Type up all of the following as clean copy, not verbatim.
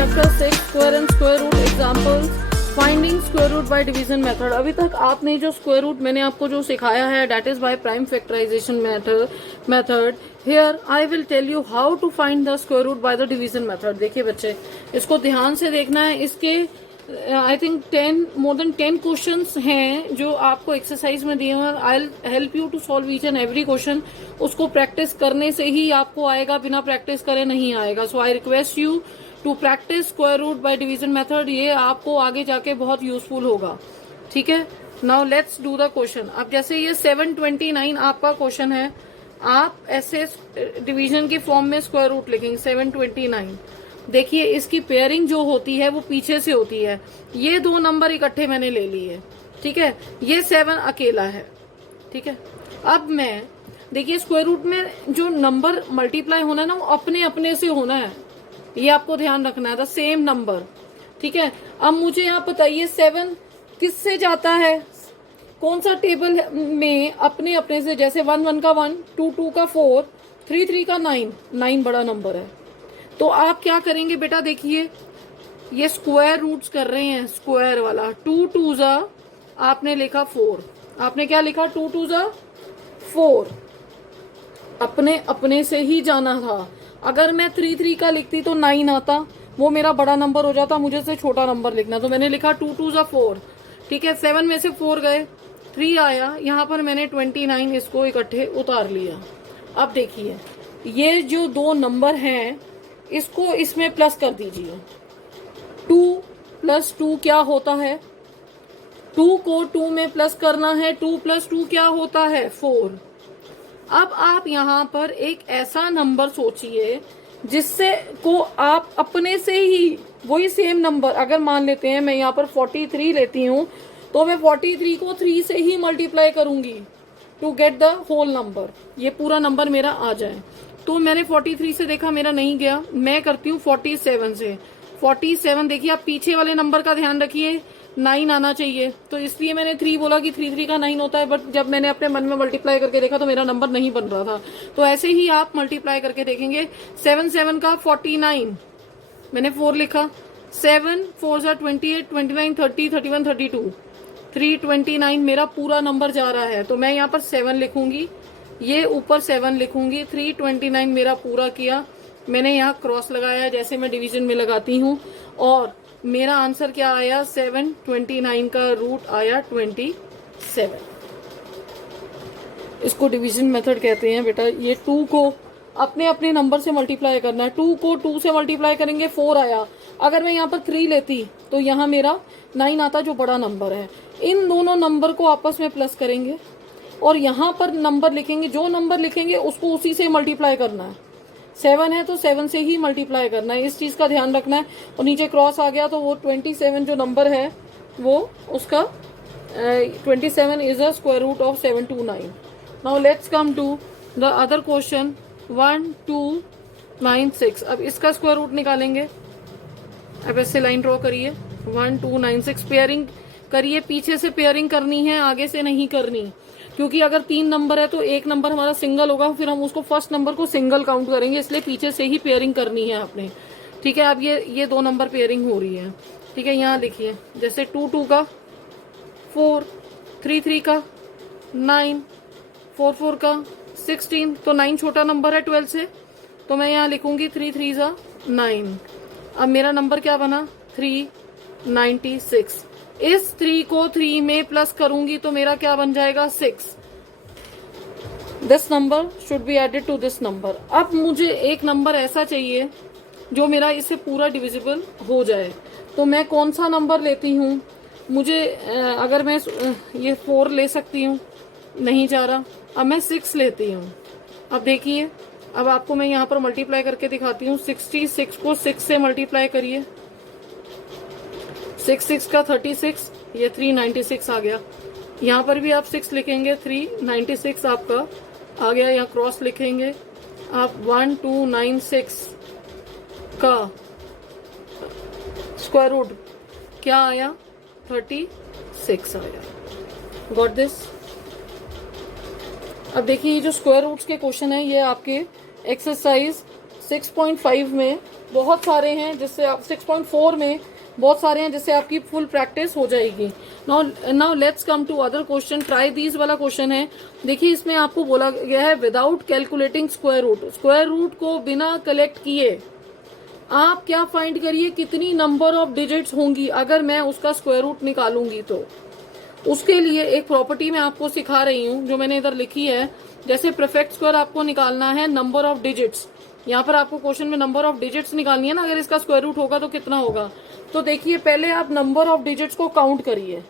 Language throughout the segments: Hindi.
Chapter 6 square and square root examples, finding square root by division method. अभी तक आपने जो स्क्वायर रूट मैंने आपको जो सिखाया है that is by prime factorisation method. Here I will tell you how to find the square root by the division method. देखिए बच्चे, इसको ध्यान से देखना है। इसके I think more than 10 questions हैं जो आपको एक्सरसाइज में दिए हैं। I will help you to solve each and every question. उसको प्रैक्टिस करने से ही आपको आएगा, बिना प्रैक्टिस करे नहीं आएगा। So I request you to practice square root by division method. ये आपको आगे जाके बहुत यूजफुल होगा, ठीक है। Now let's do the question. अब जैसे ये 729 आपका क्वेश्चन है, आप ऐसे डिवीजन की फॉर्म में स्क्वायर रूट लिखेंगे 729। देखिए इसकी पेयरिंग जो होती है वो पीछे से होती है। ये दो नंबर इकट्ठे मैंने ले लिए, ठीक है। ये 7 अकेला है, ठीक है। अब मैं देखिए स्क्वायर रूट में जो नंबर मल्टीप्लाई होना है ना, वो अपने अपने से होना है, ये आपको ध्यान रखना है। द सेम नंबर, ठीक है। अब मुझे आप बताइए 7 किससे जाता है, कौन सा टेबल में अपने अपने से। जैसे 1 1 का 1, 2 2 का 4, 3 3 का 9, 9 बड़ा नंबर है। तो आप क्या करेंगे बेटा, देखिए ये स्क्वायर रूट्स कर रहे हैं, स्क्वायर वाला 2 2 जा आपने लिखा 4, आपने क्या लिखा 2 2 जा 4, अपने अपने से ही जाना था। अगर मैं 3 3 का लिखती तो 9 आता, वो मेरा बड़ा नंबर हो जाता, मुझे से छोटा नंबर लिखना। तो मैंने लिखा 2 2 जा 4, ठीक है। 7 में से 4 गए, 3 आया, यहाँ पर मैंने 29 इसको इकट्ठे उतार लिया। अब देखिए ये जो दो नंबर हैं इसको इसमें प्लस कर दीजिए। 2 + 2 क्या होता है, 2 को 2 में प्लस करना है। 2 + 2 क्या होता है 4। अब आप यहाँ पर एक ऐसा नंबर सोचिए जिससे को आप अपने से ही वही सेम नंबर, अगर मान लेते हैं मैं यहाँ पर 43 लेती हूँ, तो मैं 43 को 3 से ही मल्टीप्लाई करूंगी to get the whole number, ये पूरा नंबर मेरा आ जाए। तो मैंने 43 से देखा मेरा नहीं गया, मैं करती हूँ 47 से। 47 देखिए, आप पीछे वाले नंबर का ध्यान रखिए, 9 आना चाहिए, तो इसलिए मैंने 3 बोला कि 3 3 का 9 होता है। बट जब मैंने अपने मन में मल्टीप्लाई करके देखा तो मेरा नंबर नहीं बन रहा था। तो ऐसे ही आप मल्टीप्लाई करके देखेंगे। 7 7 का 49, मैंने 4 लिखा, 7 4 जा 28, 29 30 31 32, 329 मेरा पूरा नंबर जा रहा है। तो मैं यहाँ पर 7 लिखूंगी, ये ऊपर 7 लिखूंगी। 329 मेरा पूरा किया, मैंने यहाँ क्रॉस लगाया जैसे मैं डिवीजन में लगाती हूँ, और मेरा आंसर क्या आया 729 का रूट आया 27। इसको डिवीजन मेथड कहते हैं बेटा। ये 2 को अपने अपने नंबर से मल्टीप्लाई करना है। 2 को 2 से मल्टीप्लाई करेंगे 4 आया। अगर मैं यहाँ पर 3 लेती तो यहाँ मेरा 9 आता जो बड़ा नंबर है। इन दोनों नंबर को आपस में प्लस करेंगे और यहाँ पर नंबर लिखेंगे, जो नंबर लिखेंगे उसको उसी से मल्टीप्लाई करना है। 7 है तो 7 से ही मल्टीप्लाई करना है, इस चीज का ध्यान रखना है। और नीचे क्रॉस आ गया तो वो 27 जो नंबर है वो उसका 27 is a square root of 729। Now let's come to the other question 1296। अब इसका स्क्वायर रूट निकालेंगे। अब ऐसे लाइन ड्रॉ करिए, 1296 पेयरिंग करिए। पीछे से पेयरिंग करनी है, आगे से नहीं करनी, क्योंकि अगर 3 नंबर है तो एक नंबर हमारा सिंगल होगा, फिर हम उसको फर्स्ट नंबर को सिंगल काउंट करेंगे, इसलिए पीछे से ही पेयरिंग करनी है आपने, ठीक है। अब ये 2 नंबर पेयरिंग हो रही है, ठीक है। यहाँ लिखिए जैसे 2 2 का 4, 3 3 का 9, 4 4 का 16, तो 9 छोटा नंबर है 12 से, तो मैं यहाँ लिखूंगी 3 3 जा 9। अब मेरा नंबर क्या बना 396। इस 3 को 3 में प्लस करूंगी तो मेरा क्या बन जाएगा 6। This number should be added to this number. अब मुझे एक नंबर ऐसा चाहिए जो मेरा इससे पूरा डिविजिबल हो जाए, तो मैं कौन सा नंबर लेती हूँ। मुझे अगर मैं ये 4 ले सकती हूँ, नहीं जा रहा, अब मैं 6 लेती हूँ। अब देखिए, अब आपको मैं यहाँ पर मल्टीप्लाई करके दिखाती हूँ। 66 को 6 से मल्टीप्लाई करिए, 6 6 का 36, ये 396 आ गया। यहाँ पर भी आप 6 लिखेंगे, 396 आपका आ गया। यहाँ क्रॉस लिखेंगे आप, 1296 का स्क्वायर रूट क्या आया 36 आया। Got this. अब देखिए ये जो स्क्वायर रूट्स के क्वेश्चन है ये आपके एक्सरसाइज 6.5 में बहुत सारे हैं जिससे आप 6.4 में बहुत सारे हैं जिससे आपकी फुल प्रैक्टिस हो जाएगी। Now let's come to other question. Try these वाला क्वेश्चन है। देखिए इसमें आपको बोला गया है without calculating square root, square root को बिना कलेक्ट किए आप क्या फाइंड करिए कितनी नंबर ऑफ डिजिट्स होंगी अगर मैं उसका स्क्वायर रूट निकालूंगी। तो उसके लिए एक प्रॉपर्टी मैं आपको सिखा रही हूँ जो मैंने इधर लिखी है। जैसे परफेक्ट स्क्वायर आपको निकालना है नंबर ऑफ डिजिट्स, यहाँ पर आपको क्वेश्चन में नंबर ऑफ डिजिट्स निकालनी है ना, अगर इसका स्क्वायर रूट होगा तो कितना होगा। तो देखिए पहले आप नंबर ऑफ डिजिट्स को काउंट करिए।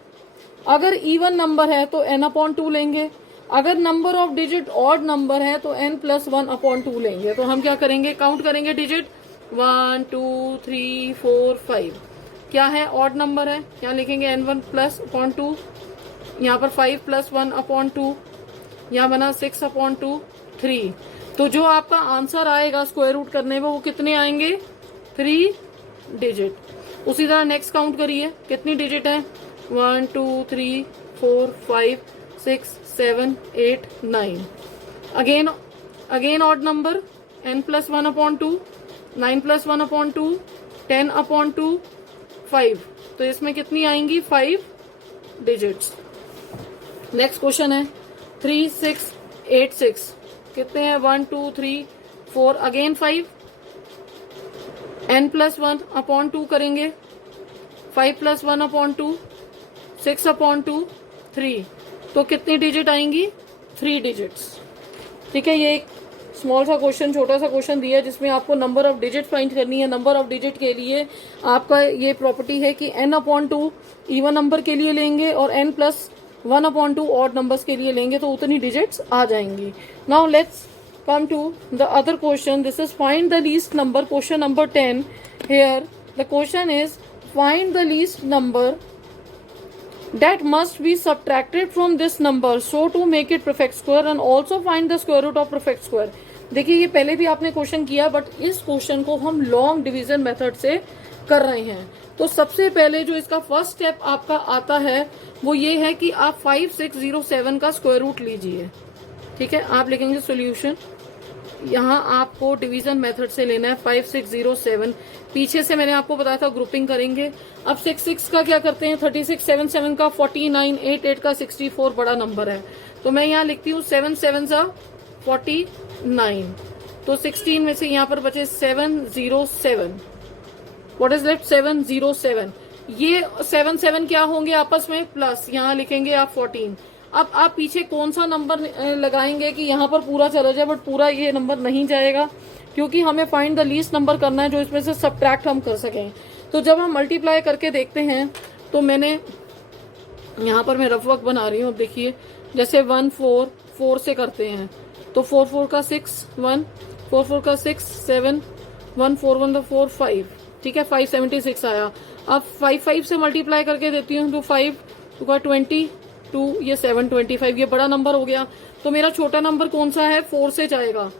अगर इवन नंबर है तो n/2 लेंगे, अगर number of digit odd number है तो n+1/2 लेंगे। तो हम क्या करेंगे, काउंट करेंगे डिजिट 1 2 3 4 5। क्या है, ऑड नंबर है, यहाँ लिखेंगे n1+/2, यहाँ पर 5+1/2, यहाँ बना 6/2 3। तो जो आपका आंसर आएगा स्क्वायर रूट करने में वो कितने आएंगे, 3 डिजिट। उसी तरह नेक्स्ट काउंट करिए कितनी डिजिट है, 1 2 3 4 5 6 7 8 9। Again odd number n+1/2, 9+1/2, 10/2 5। तो इसमें कितनी आएंगी, 5 डिजिट्स। नेक्स्ट क्वेश्चन है 3 6 8 6। कितने हैं, 1 2 3 4, अगेन 5, n+1/2 करेंगे, 5+1/2, 6/2 3। तो कितनी डिजिट आएंगी, 3 डिजिट्स। ठीक है, ये एक स्मॉल सा क्वेश्चन, छोटा सा क्वेश्चन दिया है जिसमें आपको नंबर ऑफ डिजिट फाइंड करनी है। नंबर ऑफ डिजिट के लिए आपका ये प्रॉपर्टी है कि n/2 इवन नंबर के लिए लेंगे और n+1/2 ऑड नंबर्स के लिए लेंगे तो उतनी डिजिट्स आ जाएंगी। Now let's come to the other question. This is find the least number, question number 10। Here the question is find the least number that must be subtracted from this number so to make it perfect square and also find the square root of perfect square। देखिए ये पहले भी आपने क्वेश्चन किया बट इस क्वेश्चन को हम लॉन्ग डिवीजन मेथड से कर रहे हैं। तो सबसे पहले जो इसका फर्स्ट स्टेप आपका आता है वो ये है कि आप 5607 का स्क्वायर रूट लीजिए। ठीक है, आप लिखेंगे सॉल्यूशन, यहाँ आपको डिवीजन मेथड से लेना है 5607। पीछे से मैंने आपको बताया था ग्रुपिंग करेंगे। अब 66 का क्या करते हैं, 36 7 7 का 49, 8 8 का 64 बड़ा नंबर है तो मैं यहाँ लिखती हूँ 7 7 सा 49। तो 16 में से यहाँ पर बचे 707। What is left, 707। ये 7 7 क्या होंगे आपस में, प्लस यहाँ लिखेंगे आप 14। अब आप पीछे कौन सा नंबर लगाएंगे कि यहाँ पर पूरा चला जाए, बट पूरा ये नंबर नहीं जाएगा क्योंकि हमें फाइंड द लीस्ट नंबर करना है जो इसमें से सबट्रैक्ट हम कर सकें। तो जब हम मल्टीप्लाई करके देखते हैं तो मैंने यहाँ पर मैं रफ वर्क बना रही हूँ। देखिए जैसे 1 4 4 से करते हैं तो 4 4 का 6 1, 4 4 का 6 7, 1 4 1 द 4 5। ठीक है, 576 आया। अब 5 5 से मल्टीप्लाई करके देती हूँ तो 5 2 का 22, ये 725, ये बड़ा नंबर हो गया। तो मेरा छोटा नंबर कौन सा है, 4 से जाएगा।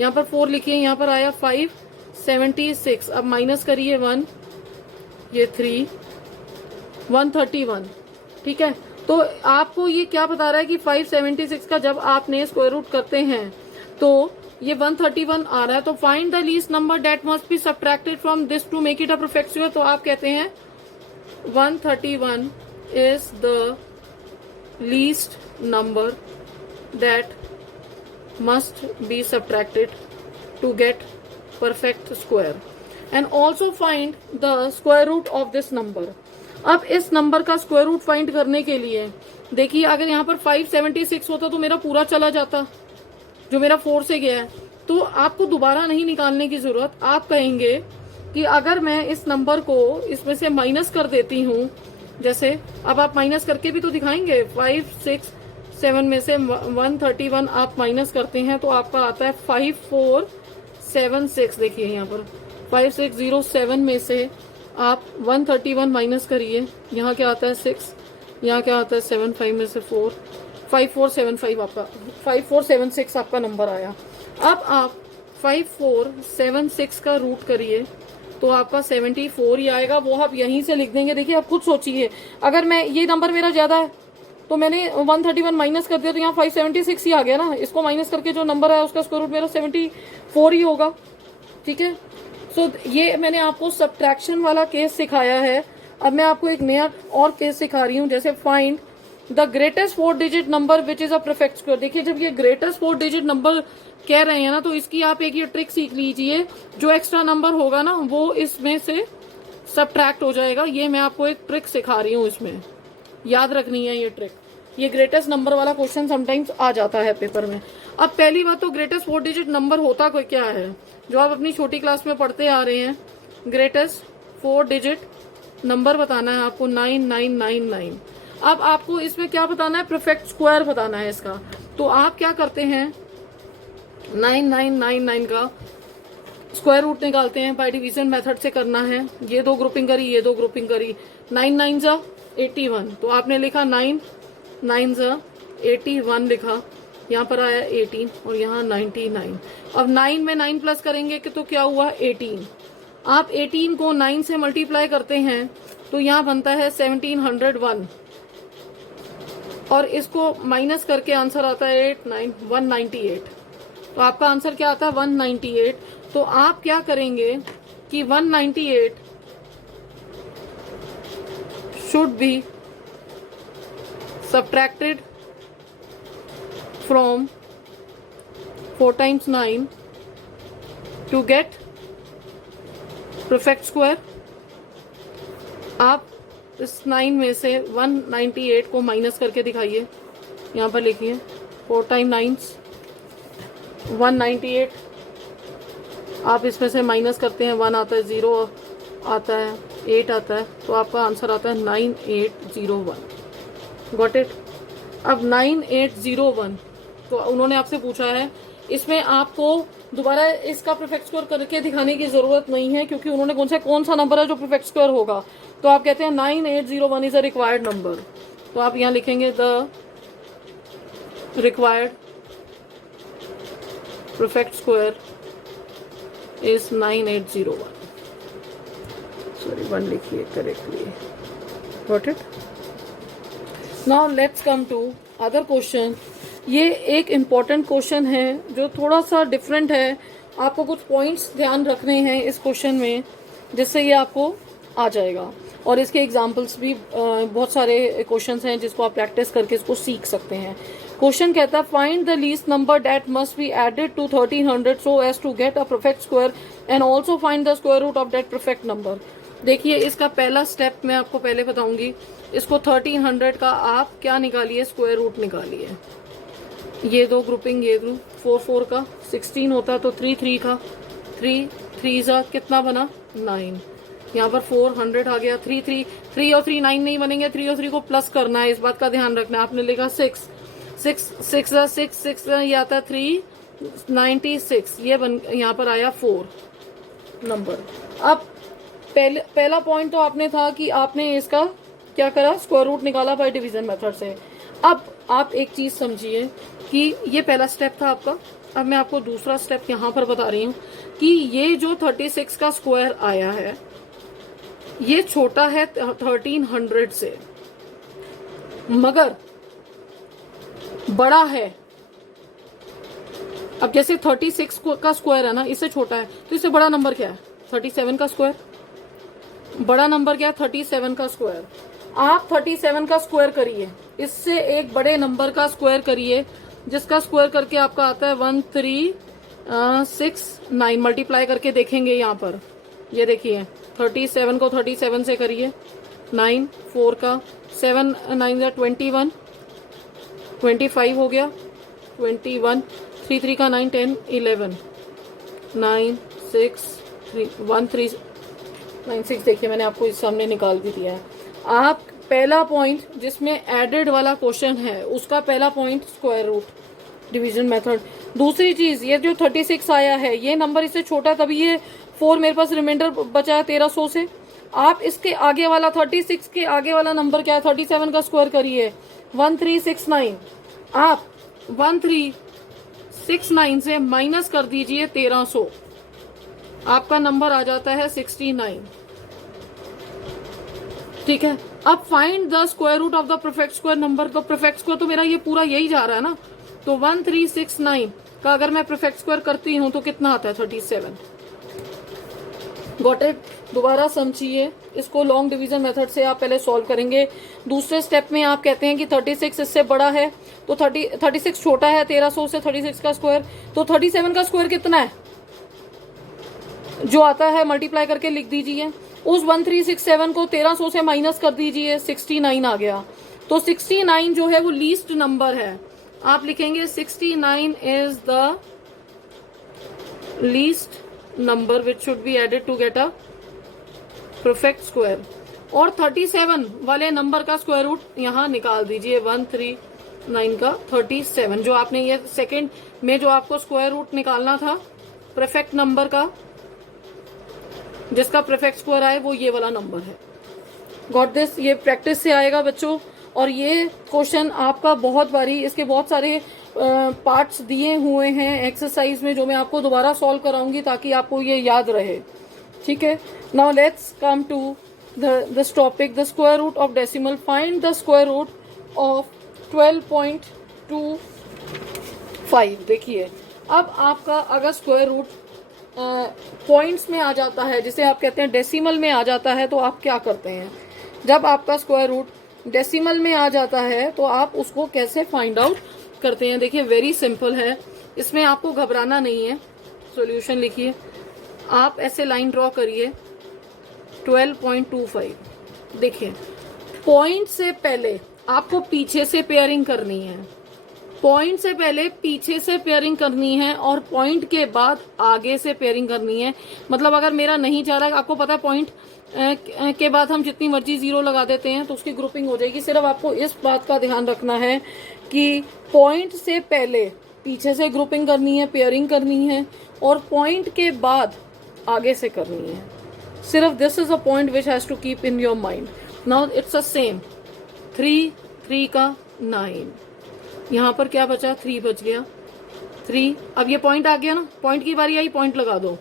यहाँ पर 4 लिखिए, यहाँ पर आया 576। अब माइनस करिए 1, ये 3, 131। ठीक है, तो आपको ये क्या बता रहा है कि 576 का जब आपने स्क्वायर रूट करते हैं तो ये 131 आ रहा है। तो find the least number that must be subtracted from this to make it a perfect square. तो आप कहते हैं 131 is the least number that must be subtracted to get perfect square and also find the square root of this number। अब इस नंबर का स्क्वायर रूट फाइंड करने के लिए देखिए अगर यहाँ पर 576 होता तो मेरा पूरा चला जाता जो मेरा 4 से गया है। तो आपको दोबारा नहीं निकालने की जरूरत। आप कहेंगे कि अगर मैं इस नंबर को इसमें से माइनस कर देती हूँ, जैसे अब आप माइनस करके भी तो दिखाएंगे, 5 6 7 में से 131 आप माइनस करते हैं तो आपका आता है 5476। देखिए यहाँ पर 5607 में से आप 131 माइनस करिए, यहाँ क्या आता है 6, यहाँ क्या आता है 7, 5 में से 4, 5475 आपका 5476 आपका नंबर आया। अब आप 5476 का रूट करिए तो आपका 74 ही आएगा। वो आप यहीं से लिख देंगे। देखिए आप खुद सोचिए, अगर मैं ये नंबर मेरा ज्यादा है तो मैंने 131 माइनस कर दिया तो यहाँ 576 ही आ गया ना। इसको माइनस करके जो नंबर है उसका स्क्वायर रूट मेरा 74 ही होगा। ठीक है, सो ये मैंने आपको सब्ट्रैक्शन वाला केस सिखाया है। अब मैं आपको एक नया और केस सिखा रही हूँ, जैसे find the greatest 4 digit number which is a perfect square. देखिए जब ये ग्रेटेस्ट 4 डिजिट नंबर कह रहे हैं ना, तो इसकी आप एक ये ट्रिक सीख लीजिए, जो एक्स्ट्रा नंबर होगा ना वो इसमें से सब्ट्रैक्ट हो जाएगा। ये मैं आपको एक ट्रिक सिखा रही हूँ, इसमें याद रखनी है ये ट्रिक। ये ग्रेटेस्ट नंबर वाला क्वेश्चन समटाइम्स आ जाता है पेपर में। अब पहली बात तो ग्रेटेस्ट 4 डिजिट नंबर होता कोई क्या है, जो आप अपनी छोटी क्लास में पढ़ते आ रहे हैं। ग्रेटेस्ट 4 डिजिट नंबर बताना है आपको 9999। अब आपको इसमें क्या बताना है, परफेक्ट स्क्वायर बताना है इसका। तो आप क्या करते हैं, 9999 का स्क्वायर रूट निकालते हैं, बाय डिवीजन मेथड से करना है। ये दो ग्रुपिंग करी, ये दो ग्रुपिंग करी, 9 9 जा 81, तो आपने लिखा 9 9 जा 81 लिखा, यहाँ पर आया 18 और यहाँ 99। अब 9 में 9 प्लस करेंगे कि तो क्या हुआ 18। आप 18 को 9 से मल्टीप्लाई करते हैं तो यहाँ बनता है 1701, और इसको माइनस करके आंसर आता है 198। तो आपका आंसर क्या आता है 198। तो आप क्या करेंगे कि 198 should be subtracted from 4 times 9 to get perfect square. आप इस 9 में से 198 को माइनस करके दिखाइए, यहाँ पर लिखिए 4 times 9 198। आप इसमें से माइनस करते हैं, 1 आता है, 0 आता है, 8 आता है, तो आपका आंसर आता है 9801। Got it. अब 9801 तो उन्होंने आपसे पूछा है, इसमें आपको दोबारा इसका परफेक्ट स्क्वायर करके दिखाने की जरूरत नहीं है, क्योंकि उन्होंने कौन सा नंबर है जो परफेक्ट स्क्वायर होगा। तो आप कहते हैं 9801 इज अ रिक्वायर्ड नंबर। तो आप यहाँ लिखेंगे the required perfect square is 9801। Sorry 1 लिखिए correctly. Got it. Now let's come to other question. ये एक इम्पॉर्टेंट क्वेश्चन है जो थोड़ा सा डिफरेंट है। आपको कुछ पॉइंट्स ध्यान रखने हैं इस क्वेश्चन में, जिससे ये आपको आ जाएगा। और इसके एग्जाम्पल्स भी बहुत सारे क्वेश्चंस हैं जिसको आप प्रैक्टिस करके इसको सीख सकते हैं। क्वेश्चन कहता है find the least number that must be added to 1300 so as to get a perfect square and also find the square root of that perfect number. देखिए इसका पहला स्टेप मैं आपको पहले बताऊंगी। इसको 1300 का आप क्या निकालिए, स्क्वायर रूट निकालिए। ये दो ग्रुपिंग, ये ग्रुप 4 4 का 16 होता तो 3 3 का 3 3 जा कितना बना 9। यहाँ पर 400 आ गया। 3 3 3 और 3 9 नहीं बनेंगे, 3 और 3 को प्लस करना है, इस बात का ध्यान रखना है। आपने लिखा 6 6 6 6 6 ये आता है 396, ये बन यहाँ पर आया 4 नंबर। अब पहला पॉइंट तो आपने था कि आपने इसका क्या करा, स्क्वायर रूट निकाला बाय डिवीजन मेथड से। अब आप एक चीज समझिए कि ये पहला स्टेप था आपका। अब मैं आपको दूसरा स्टेप यहाँ पर बता रही हूँ कि ये जो 36 का स्क्वायर आया है ये छोटा है 1300 से, मगर बड़ा है। अब जैसे 36 का स्क्वायर है ना, इससे छोटा है, तो इससे बड़ा नंबर क्या है 37 का स्क्वायर। बड़ा नंबर क्या है 37 का स्क्वायर। आप 37 का स्क्वायर करिए, इससे एक बड़े नंबर का स्क्वायर करिए, जिसका स्क्वायर करके आपका आता है 1369। मल्टीप्लाई करके देखेंगे यहाँ पर, ये देखिए 37 को 37 से करिए, 9 4 का 7 9 21 25 हो गया, 21 3 3 का 9 10 11 9 6 3 1 3 9 6। देखिए मैंने आपको इस सामने निकाल भी दिया है। आप पहला पॉइंट जिसमें एडेड वाला क्वेश्चन है उसका पहला point square root division method. दूसरी चीज ये जो 36 आया है ये नंबर इससे छोटा, तभी ये 4 मेरे पास रिमाइंडर बचा है 1300 से। आप इसके आगे वाला 36 के आगे वाला नंबर क्या है 37 का स्क्वायर करिए 1369। आप 1369 से माइनस कर दीजिए 1300, आपका नंबर आ जाता है 69। ठीक है। अब find the square root of the perfect square number. तो परफेक्ट स्क्वायर तो मेरा ये पूरा यही जा रहा है ना, तो 1369 का अगर मैं परफेक्ट स्क्वायर करती हूं तो कितना आता है 37। Got it. दोबारा समझिए, इसको लॉन्ग डिवीजन मेथड से आप पहले सॉल्व करेंगे। दूसरे स्टेप में आप कहते हैं कि 36 इससे बड़ा है, तो 36 छोटा है 1300 से 36 का स्क्वायर, तो 37 का स्क्वायर कितना है जो आता है मल्टीप्लाई करके लिख दीजिए। उस 1367 को 1300 से माइनस कर दीजिए, 69 आ गया। तो 69 जो है वो लीस्ट नंबर है, आप लिखेंगे 69 is the least number which should be added to get a perfect square. और 37 वाले नंबर का स्क्वायर रूट यहाँ निकाल दीजिए, 139 का 37, जो आपने ये सेकंड में जो आपको स्क्वायर रूट निकालना था परफेक्ट नंबर का, जिसका परफेक्ट स्क्वायर आए वो ये वाला नंबर है। Got this? ये प्रैक्टिस से आएगा बच्चों। और ये क्वेश्चन आपका बहुत बारी, इसके बहुत सारे पार्ट्स दिए हुए हैं एक्सरसाइज में, जो मैं आपको दोबारा सॉल्व कराऊंगी ताकि आपको ये याद रहे। ठीक है, now let's come to this topic, the square root of decimal. Find the square root of 12.25। देखिए, अब आपका अगर स्क्वायर रूट पॉइंट्स में आ जाता है, जिसे आप कहते हैं डेसिमल में आ जाता है, तो आप क्या करते हैं? जब आपका स्क्वायर रूट डेसिमल में आ जाता है तो आप उसको कैसे फाइंड आउट करते हैं? देखिए, वेरी सिंपल है, इसमें आपको घबराना नहीं है। सॉल्यूशन लिखिए, आप ऐसे लाइन ड्रॉ करिए 12.25। देखिए, पॉइंट से पहले आपको पीछे से पेयरिंग करनी है, पॉइंट से पहले पीछे से पेयरिंग करनी है, और पॉइंट के बाद आगे से पेयरिंग करनी है। मतलब अगर मेरा नहीं जा रहा है, आपको पता है पॉइंट के बाद हम जितनी मर्जी जीरो लगा देते हैं तो उसकी ग्रुपिंग हो जाएगी। सिर्फ आपको इस बात का ध्यान रखना है कि पॉइंट से पहले पीछे से ग्रुपिंग करनी है, पेयरिंग करनी है, और पॉइंट के बाद आगे से करनी है। सिर्फ this is a point which has to keep in your mind. Now it's a same 3 का 9, यहाँ पर क्या बचा? 3 बच गया, 3। अब ये पॉइंट आ गया ना, पॉइंट की बारी आई, पॉइंट लगा दो,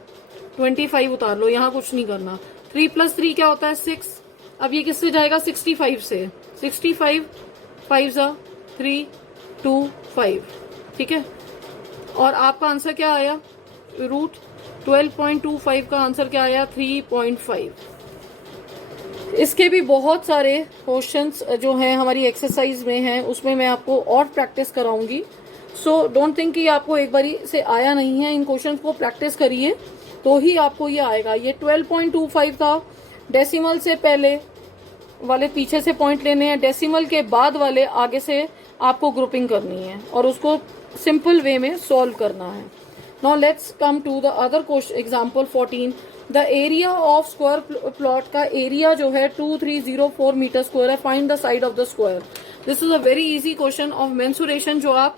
25 उतार लो, यहाँ कुछ नहीं करना। 3 + 3 क्या होता है? 6। अब ये किससे जाएगा? 65 से। 65 5 ज़ा 3 2 5। ठीक है, और आपका आंसर क्या आया? रूट 12.25 का आंसर क्या आया? 3.5। इसके भी बहुत सारे क्वेश्चंस जो हैं हमारी एक्सरसाइज में हैं, उसमें मैं आपको और प्रैक्टिस कराऊंगी। सो डोंट थिंक कि आपको एक बारी से आया नहीं है। इन क्वेश्चंस को प्रैक्टिस करिए तो ही आपको ये आएगा। ये 12.25 था, डेसिमल से पहले वाले पीछे से पॉइंट लेने हैं, डेसिमल के बाद वाले आगे से आपको ग्रुपिंग करनी है और उसको सिंपल वे में सॉल्व करना है। Now let's come to the other question, example 14। The area of square plot का एरिया जो है 2304 मीटर स्क्वायर है। Find the side of the square. This is a very easy question of mensuration, जो आप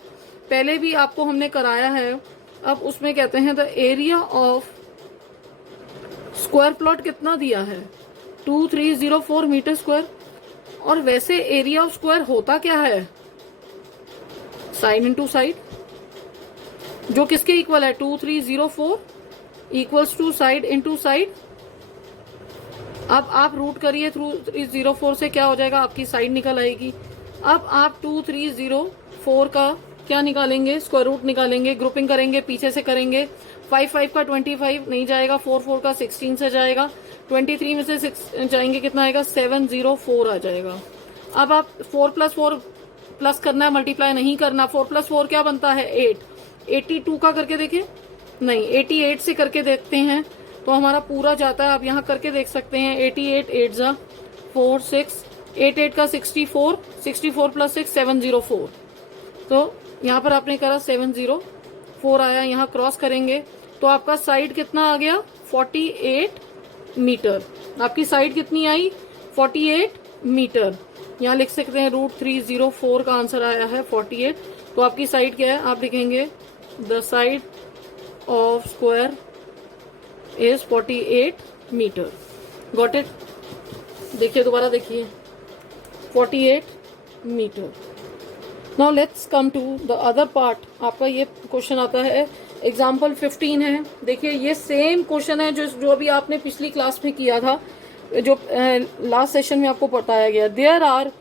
पहले भी आपको हमने कराया है। अब उसमें कहते हैं the area of square plot कितना दिया है? 2304 मीटर स्क्वायर। और वैसे एरिया ऑफ स्क्वायर होता क्या है? साइड इंटू साइड, जो किसके इक्वल है? 2304 equals to side into side. अब आप रूट करिए 2304 से, क्या हो जाएगा? आपकी साइड निकल आएगी। अब आप 2304 का क्या निकालेंगे? स्क्वायर रूट निकालेंगे, ग्रुपिंग करेंगे, पीछे से करेंगे। 5 का 25 नहीं जाएगा, 4 का 16 से जाएगा, 23 में से 6 जाएंगे, कितना आएगा? 704 आ जाएगा। अब आप 4 + 4 प्लस करना है, मल्टीप्लाई नहीं करना। 4 + 4 क्या बनता है? 8। 82 का करके देखें, नहीं 88 से करके देखते हैं तो हमारा पूरा जाता है। आप यहाँ करके देख सकते हैं, 88 8 ज़ा 4 6, 88 का 64, 64 + 6 704। तो यहाँ पर आपने करा 704 आया, यहाँ क्रॉस करेंगे तो आपका साइड कितना आ गया? 48 मीटर। आपकी साइड कितनी आई? 48 मीटर। यहाँ लिख सकते हैं √304 का आंसर आया है 48। तो आपकी साइड क्या है? आप लिखेंगे the side of square is 48 metre. Got it? देखिए, दोबारा देखिए, 48 metre. Now let's come to the other part. आपका ये क्वेश्चन आता है, एग्जाम्पल 15 है। देखिए, ये सेम क्वेश्चन है जो अभी आपने पिछली क्लास में किया था, जो लास्ट सेशन में आपको बताया गया। There are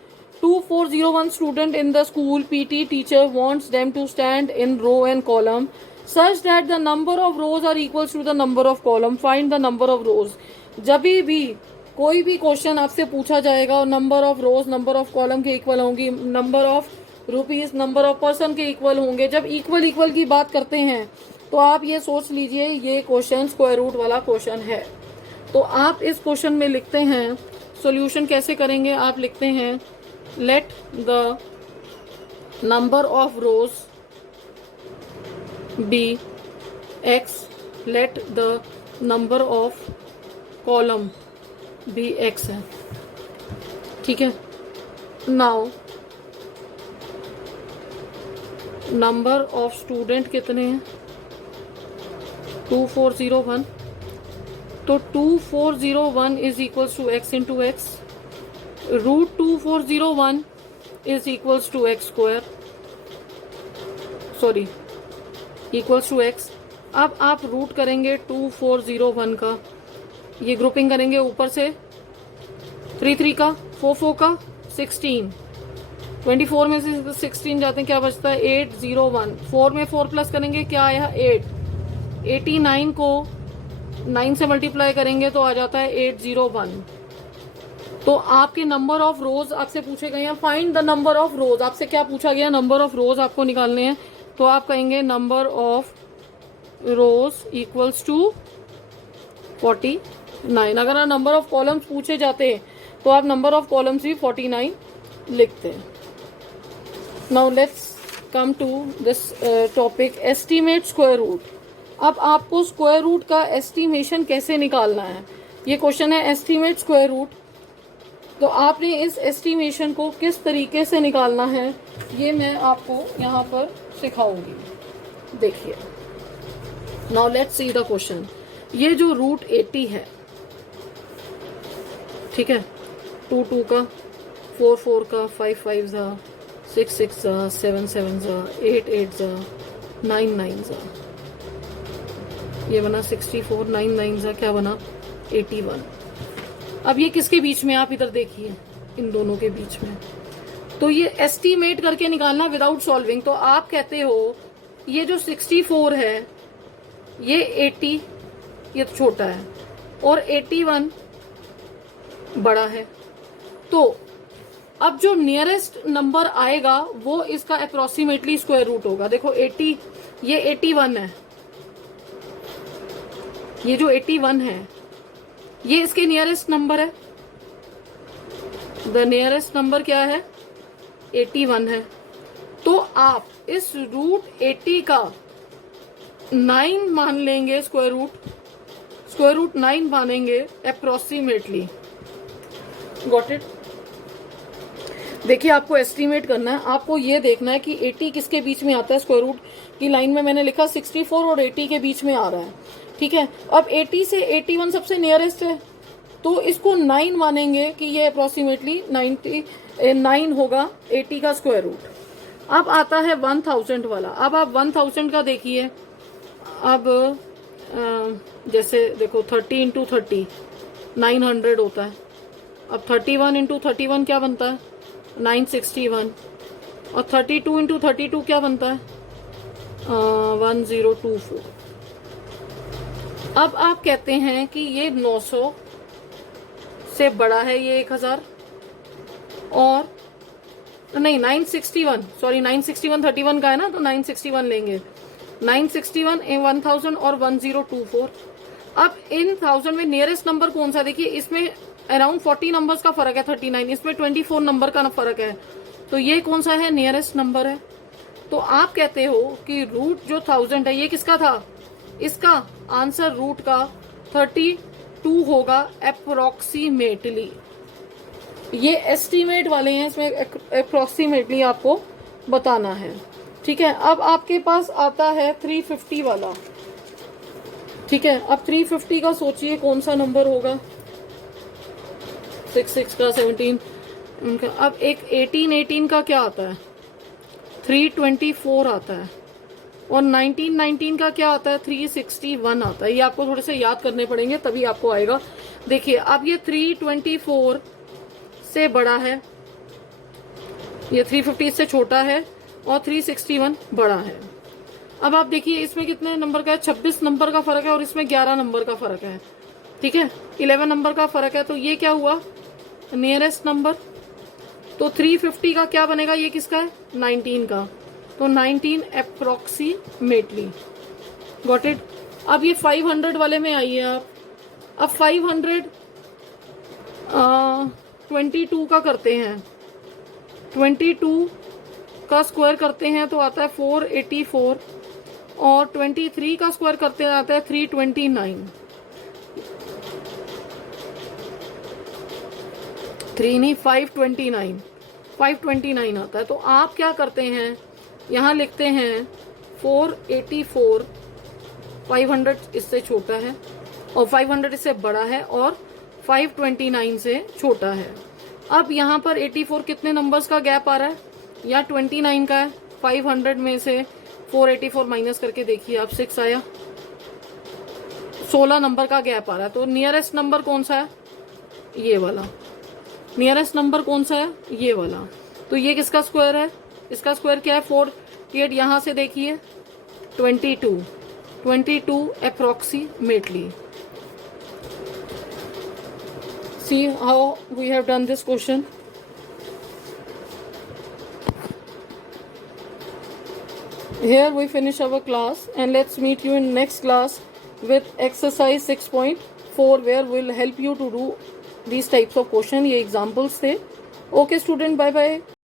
2401 student in the school. PT teacher wants them to stand in row and column such that the number of rows are equals to the number of column, find the number of rows. जब भी कोई भी क्वेश्चन आपसे पूछा जाएगा और number of rows number of column के इक्वल होंगी, number of rupees number of person के इक्वल होंगे, जब इक्वल इक्वल की बात करते हैं तो आप ये सोच लीजिए ये क्वेश्चन स्क्वायर रूट वाला क्वेश्चन है। तो आप इस क्वेश्चन में लिखते हैं, सॉल्यूशन कैसे करेंगे, आप लिखते हैं let the number of rows be x, let the number of column be x है, ठीक है। नाउ नंबर ऑफ स्टूडेंट कितने हैं, 2401, तो 2401 is equals to x into x, root 2401 is equals to x square, sorry equals to x. अब आप रूट करेंगे 2401 का, ये ग्रुपिंग करेंगे ऊपर से 3 का 4 का 16, 24 में से 16 जाते हैं, क्या बचता है 801, 4 में 4 प्लस करेंगे क्या आया 8, 89 को 9 से मल्टीप्लाई करेंगे तो आ जाता है 801। तो आपके नंबर ऑफ रोज आपसे पूछे गए हैं, फाइंड द नंबर ऑफ रोज, आपसे क्या पूछा गया, नंबर ऑफ रोज आपको निकालने हैं, तो आप कहेंगे number of rows equals to 49। अगर नंबर ऑफ कॉलम्स पूछे जाते हैं तो आप नंबर ऑफ कॉलम्स भी 49 लिखते हैं। Now let's come to this topic, estimate square root. अब आपको स्क्वायर रूट का एस्टीमेशन कैसे निकालना है, ये क्वेश्चन है एस्टीमेट स्क्वायर रूट। तो आपने इस एस्टीमेशन को किस तरीके से निकालना है ये मैं आपको यहाँ पर सिखाऊंगी। देखिए, now let's see the question. ये जो रूट 80 है, ठीक है, 2 का 4 का 5 जा 6 जा 7 जा 8 जा 9 जा, ये बना 64, 9 जा क्या बना 81। अब ये किसके बीच में, आप इधर देखिए इन दोनों के बीच में। तो ये एस्टीमेट करके निकालना विदाउट सॉल्विंग। तो आप कहते हो ये जो 64 है, ये 80 ये तो छोटा है और 81 बड़ा है। तो अब जो नियरेस्ट नंबर आएगा वो इसका अप्रोक्सीमेटली स्क्वायर रूट होगा। देखो 80, ये 81 है, ये जो 81 है ये इसके नियरेस्ट नंबर है। द नियरेस्ट नंबर क्या है 81 है। तो आप इस रूट 80 का 9 मान लेंगे, स्क्वायर रूट 9 मानेंगे अप्रोक्सीमेटली। Got it. देखिए, आपको एस्टीमेट करना है, आपको ये देखना है कि 80 किसके बीच में आता है। स्क्वायर रूट की लाइन में मैंने लिखा 64 और 80 के बीच में आ रहा है, ठीक है। अब 80 से 81 सबसे नियरेस्ट है, तो इसको 9 मानेंगे कि ये अप्रोक्सीमेटली 9 होगा 80 का स्क्वायर रूट। अब आता है 1000 वाला। अब आप 1000 का देखिए, अब जैसे देखो 30 इंटू 30 900 होता है। अब 31 इंटू 31 क्या बनता है 961, और 32 इंटू 32 क्या बनता है 1024। अब आप कहते हैं कि ये 900 से बड़ा है ये 1000, और नहीं 961, सॉरी 961 31 का है ना, तो 961 लेंगे। 961 1000 और 1024। अब इन 1000 में नियरेस्ट नंबर कौन सा, देखिए इसमें अराउंड 40 नंबर्स का फर्क है, 39, इसमें 24 नंबर का फर्क है, तो ये कौन सा है नियरेस्ट नंबर है। तो आप कहते हो कि रूट जो 1000 है ये किसका था, इसका आंसर रूट का 32 होगा अप्रोक्सीमेटली। ये एस्टीमेट वाले हैं, इसमें अप्रोक्सीमेटली आपको बताना है, ठीक है। अब आपके पास आता है 350 वाला, ठीक है। अब 350 का सोचिए कौन सा नंबर होगा, 6 का 17 उनका। अब एक 18 का क्या आता है 324 आता है, और 19 का क्या आता है 361 आता है। ये आपको थोड़े से याद करने पड़ेंगे तभी आपको आएगा। देखिए, अब ये 324 से बड़ा है, ये 350 से छोटा है, और 361 बड़ा है। अब आप देखिए इसमें कितने नंबर का है, 26 नंबर का फर्क है और इसमें 11 नंबर का फर्क है, ठीक है, 11 नंबर का फर्क है। तो ये क्या हुआ, नियरेस्ट नंबर। तो 350 का क्या बनेगा, ये किसका है, 19 का, तो 19 अप्रोक्सीमेटली, गॉट इट। अब ये 500 वाले में आइए आप। अब 22 का करते हैं, 22 का स्क्वायर करते हैं तो आता है 484, और 23 का स्क्वायर करते हैं आता है 329, 3 नहीं 529 आता है। तो आप क्या करते हैं, यहाँ लिखते हैं 484, 500 इससे छोटा है और 500 इससे बड़ा है और 529 से छोटा है। अब यहाँ पर 84 कितने नंबर्स का गैप आ रहा है, या 29 का है, 500 में से 484 माइनस करके देखिए आप, 6 आया, 16 नंबर का गैप आ रहा है। तो नियरेस्ट नंबर कौन सा है, ये वाला, नियरेस्ट नंबर कौन सा है, ये वाला। तो ये किसका स्क्वायर है, इसका स्क्वायर क्या है 48, यहाँ से देखिए 22 approximately. See how we have done this question. Here we finish our class and let's meet you in next class with exercise 6.4 where we'll help you to do these types of question. ये examples थे. Okay student, bye bye.